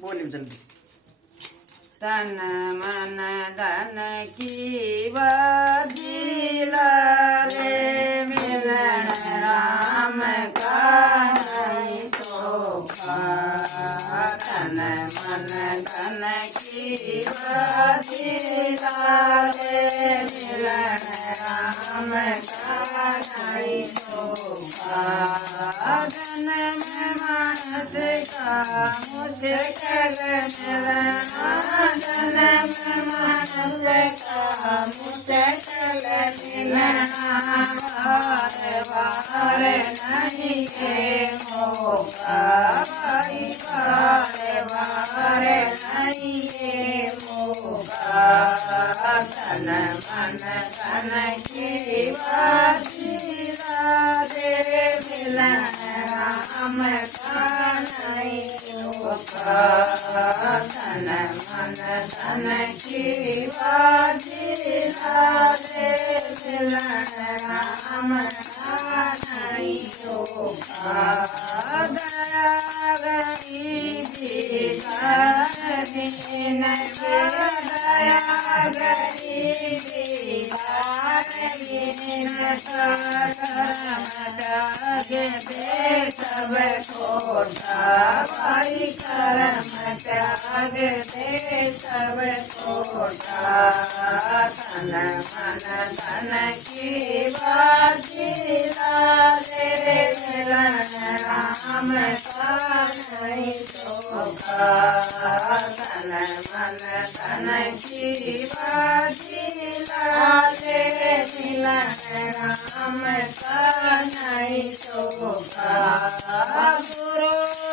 बोलिए जल्दी। तन मन धन की बदिला रे मिलन राम का नहीं शोभा। तन मन धन की बदिला रे मिलन राम का नहीं शोभा। धन में मानस का मुश्किल मिलना, धन में मानस का मुश्किल मिलना, बार बार नहीं है मौका भाई, बार बार नहीं है मौका। धन मन धन की बदिला रे मिलन राम का नहीं शोभा। धन मन धन की बदिला रे मिलन राम का नहीं शोभा। दया गरीबी कर दीन, दया गरीबी कर दीन, दे सब छोटा भाई, कर्म त्याग दे सब छोटा। तन मन धन की बदिला रे मिलन राम का नहीं शोभा। तन मन धन की बदिला रे मिलन राम का नहीं शोभा। गुरु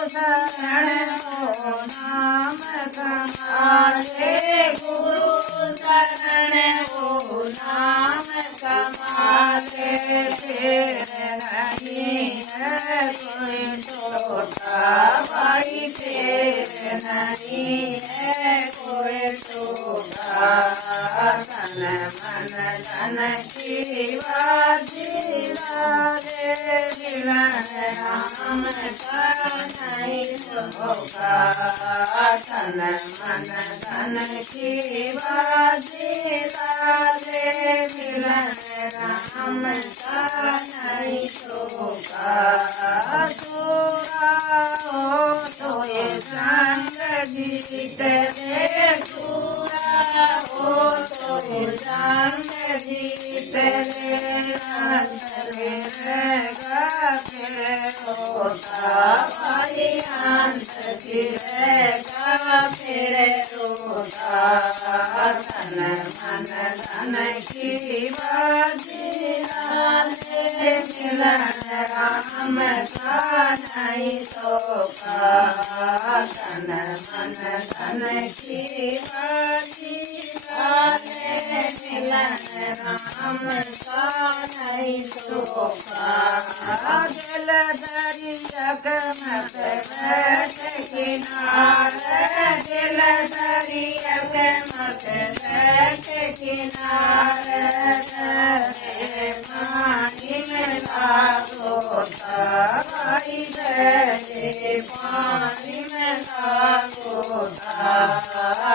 शरण हो नाम कमाले, गुरु शरण हो नाम कमाले, फिर नहीं है कोई छोटा भाई, फिर नहीं है कोई छोटा। तन मन धन की बदिला रे मिलन राम का नहीं शोभा। तन मन धन की बदिला रे मिलन राम का नहीं शोभा। दूरा हो तो ये संग जीत रे, दूरा हो तो ये संग जीत रे, होता भाई अंत गिरेगा फिर रोता। तन मन धन की बदिला रे मिलन राम का नहीं शोभा। तन मन धन की बदिला रे मिलन राम का नहीं शोभा। जल दरिया मत बैठ किनारे, जल दरिया मत बैठ किनारे, पानी में लागोता भाई, रे पानी में लागोता।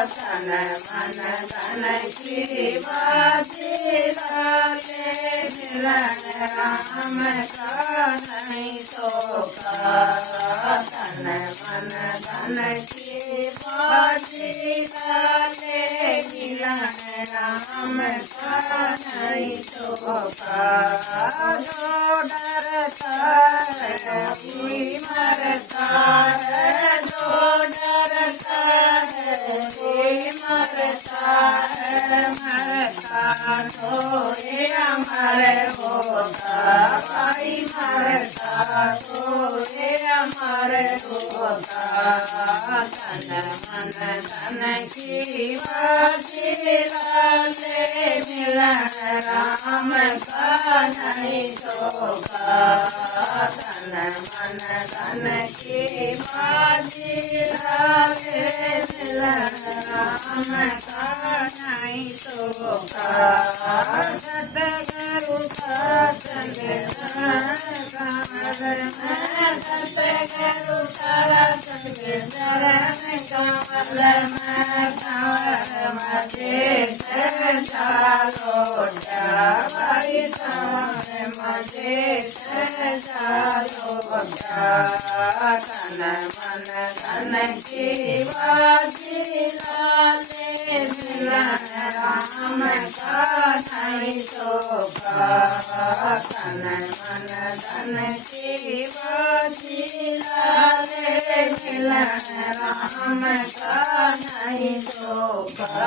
तन मन धन की बदिला रे मिलन राम का नहीं शोभा। तन मन धन की बदिला रे मिलन राम का नहीं शोभा। जो डरता है कोई मरता है, जो डरता है कोई मरता है, मरता तो ये अमर होता भाई, मरता तो ये अमर होता। तन मन धन की बदिला रे मिलन राम का नहीं शोभा। तन मन धन की बदिला रे मिलन राम का नहीं शोभा। सतगुरु का संग मेरु तारासन के चरण कमल में कंवर मजे से चालो भाई सामने मजे से चालो तन मन धन की बाजी लाले मिलन राम का नहीं शोभा तन मन धन की बाजी लाले मिलन राम का नहीं शोभा।